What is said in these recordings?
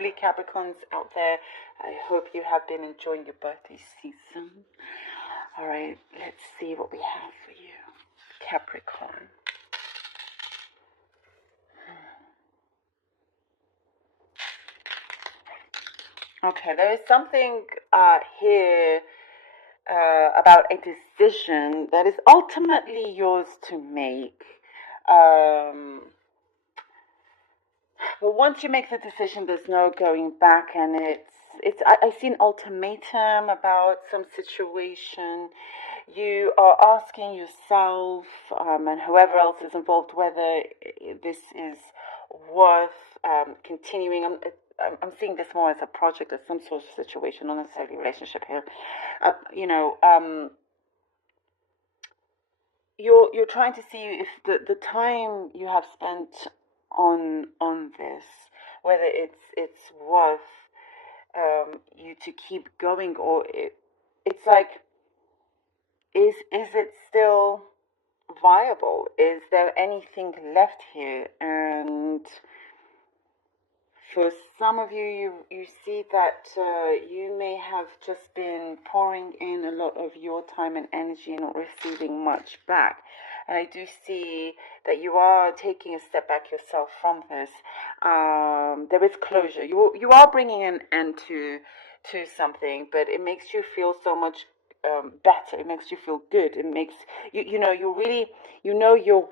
lovely Capricorns out there. I hope you have been enjoying your birthday season. All right, let's see what we have for you, Capricorn. Okay, there is something here about a decision that is ultimately yours to make. But once you make the decision, there's no going back, and I see an ultimatum about some situation. You are asking yourself and whoever else is involved whether this is worth continuing. I'm seeing this more as a project or some sort of situation, not necessarily a relationship here. You're trying to see if the time you have spent on this, whether it's worth you to keep going, or it's like, is it still viable? Is there anything left here? And for some of you see that you may have just been pouring in a lot of your time and energy and not receiving much back. And I do see that you are taking a step back yourself from this. There is closure. You are bringing an end to something, but it makes you feel so much better. It makes you feel good. It makes you know your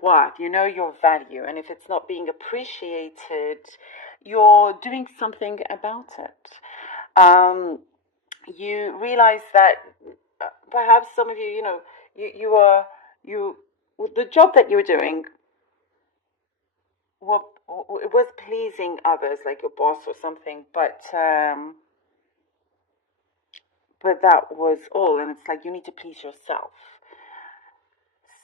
worth, you know your value, and if it's not being appreciated, you're doing something about it. You realize that perhaps some of you, the job that you were doing, it was pleasing others, like your boss or something, but that was all, and it's like you need to please yourself.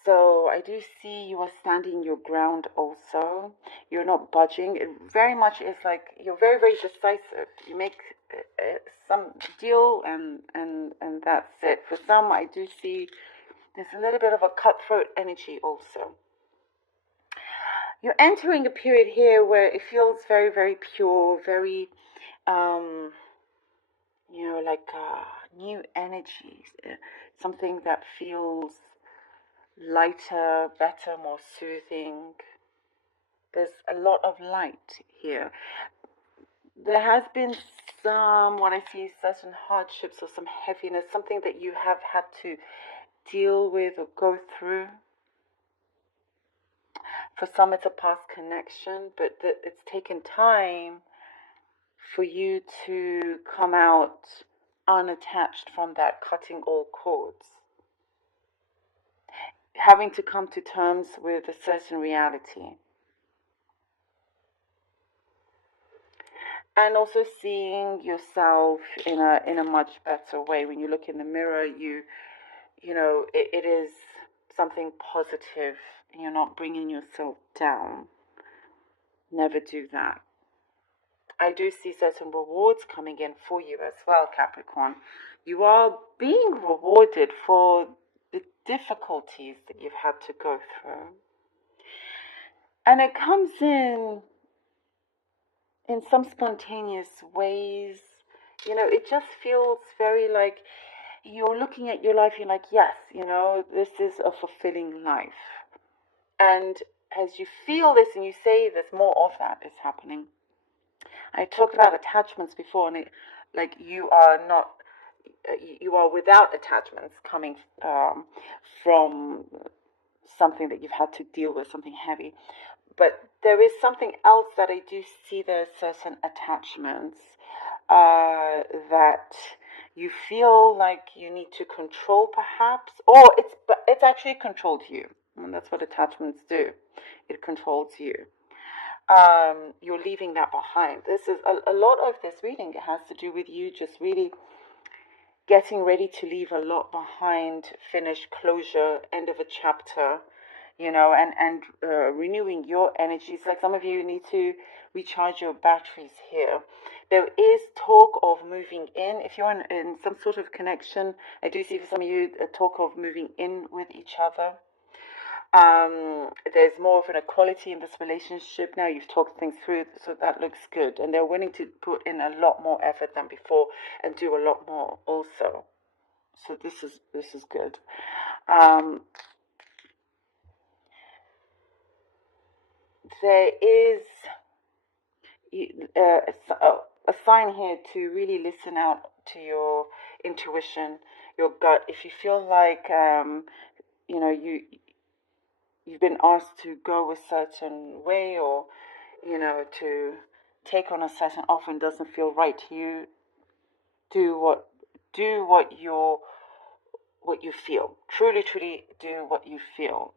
So I do see you are standing your ground also. You're not budging. It very much is like you're very, very decisive. You make some deal and that's it. For some, I do see there's a little bit of a cutthroat energy also. You're entering a period here where it feels very, very pure, very, like new energies, something that feels lighter, better, more soothing. There's a lot of light here. There has been what I see, certain hardships or some heaviness, something that you have had to deal with or go through. For some, it's a past connection, but it's taken time for you to come out unattached from that, cutting all cords. Having to come to terms with a certain reality. And also seeing yourself in a much better way. When you look in the mirror, it is something positive. You're not bringing yourself down. Never do that. I do see certain rewards coming in for you as well, Capricorn. You are being rewarded for the difficulties that you've had to go through. And it comes in some spontaneous ways. It just feels very like you're looking at your life, you're like, yes, this is a fulfilling life. And as you feel this and you say this, more of that is happening. I talked about attachments before, and you are without attachments coming from something that you've had to deal with, something heavy. But there is something else that I do see. There are certain attachments that you feel like you need to control, perhaps, or it's actually controlled you, and that's what attachments do. It controls you. You're leaving that behind. This is a lot of this reading. It has to do with you just really getting ready to leave a lot behind, finish closure, end of a chapter, and renewing your energies. Like some of you need to recharge your batteries here. There is talk of moving in. If you're in some sort of connection, I do see for some of you a talk of moving in with each other. There's more of an equality in this relationship now. You've talked things through, so that looks good. And they're willing to put in a lot more effort than before and do a lot more also. So this is good. There is a sign here to really listen out to your intuition, your gut. If you feel like you've been asked to go a certain way, or to take on a certain offer and doesn't feel right to you, do what you feel. Truly do what you feel.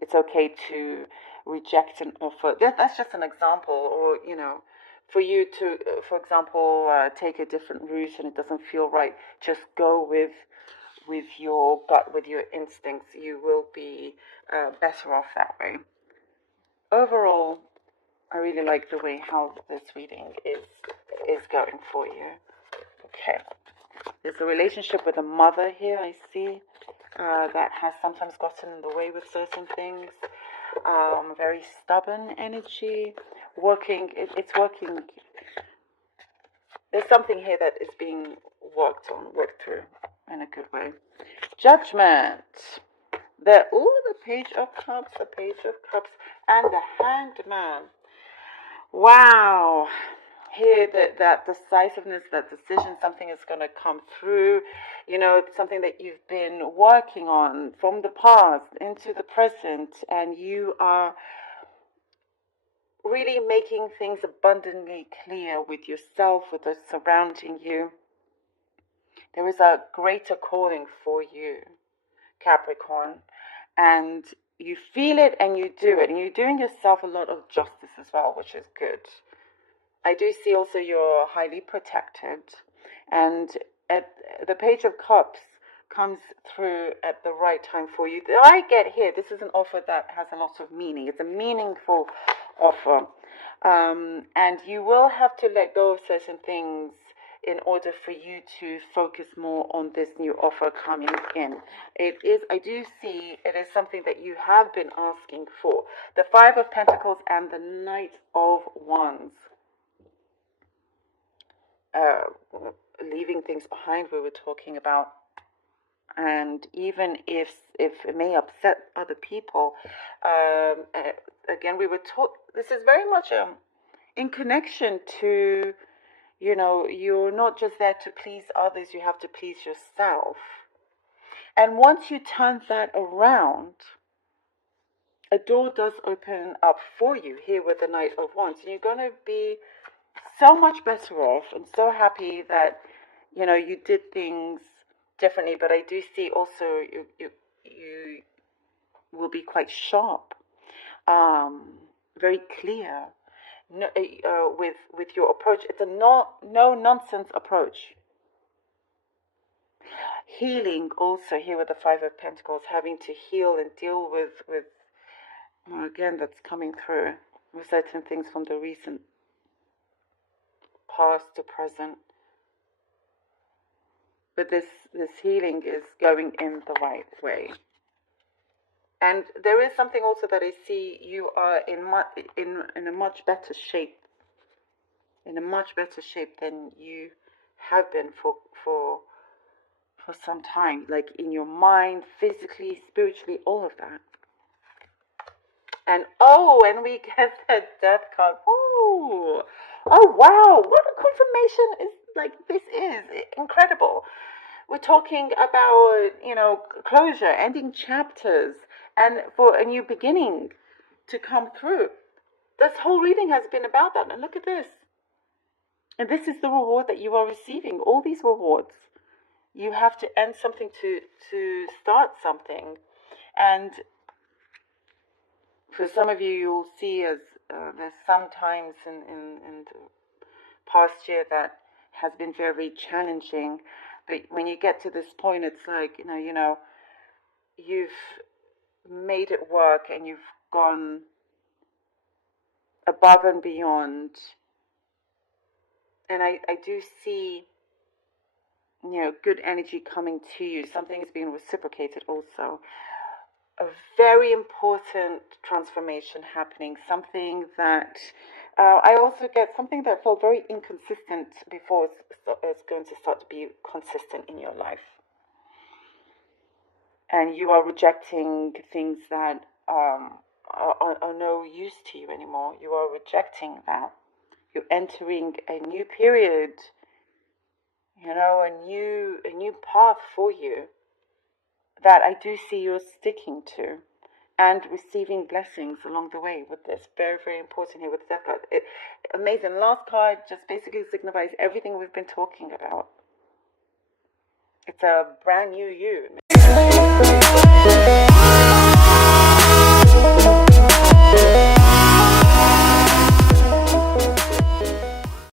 It's okay to reject an offer. That's just an example, or for you to, for example, take a different route and it doesn't feel right. Just go with your gut, with your instincts. You will be better off that way. Overall, I really like the way how this reading is going for you. Okay. There's a relationship with a mother here, I see, that has sometimes gotten in the way with certain things. Very stubborn energy. It's working. There's something here that is being worked through in a good way. Judgment. The Page of Cups, and the Hanged Man. Wow. Here, that decisiveness, that decision, something is going to come through, something that you've been working on from the past into the present, and you are really making things abundantly clear with yourself, with those surrounding you. There is a greater calling for you, Capricorn, and you feel it and you do it, and you're doing yourself a lot of justice as well, which is good. I do see also you're highly protected, and the Page of Cups comes through at the right time for you. I get here, this is an offer that has a lot of meaning. It's a meaningful offer, and you will have to let go of certain things in order for you to focus more on this new offer coming in. I do see it is something that you have been asking for. The Five of Pentacles and the Knight of Wands. Leaving things behind, we were talking about, and even if it may upset other people, again, we were taught this is very much in connection to, you're not just there to please others, you have to please yourself. And once you turn that around, a door does open up for you here with the Knight of Wands, and you're going to be so much better off and so happy that you did things differently. But I do see also you will be quite sharp, very clear, with your approach. It's a no nonsense approach. Healing also here with the Five of Pentacles, having to heal and deal with again, that's coming through with certain things from the recent past to present. But this healing is going in the right way. And there is something also that I see you are in a much better shape. In a much better shape than you have been for some time. Like in your mind, physically, spiritually, all of that. And we get the Death card. Ooh. Oh wow, what a confirmation this is incredible. We're talking about, closure, ending chapters, and for a new beginning to come through. This whole reading has been about that. And look at this. And this is the reward that you are receiving. All these rewards. You have to end something to start something. And for some of you, you'll see as there's some times in the past year that has been very, very challenging. But when you get to this point, it's like, you've made it work and you've gone above and beyond. And I do see, good energy coming to you. Something is being reciprocated also. a very important transformation happening, something that I also get something that felt very inconsistent before it's going to start to be consistent in your life. And you are rejecting things that are no use to you anymore. You are rejecting that. You're entering a new period, a new path for you that I do see you're sticking to, and receiving blessings along the way with this. Very, very important here with the death card. Amazing. Last card just basically signifies everything we've been talking about. It's a brand new you.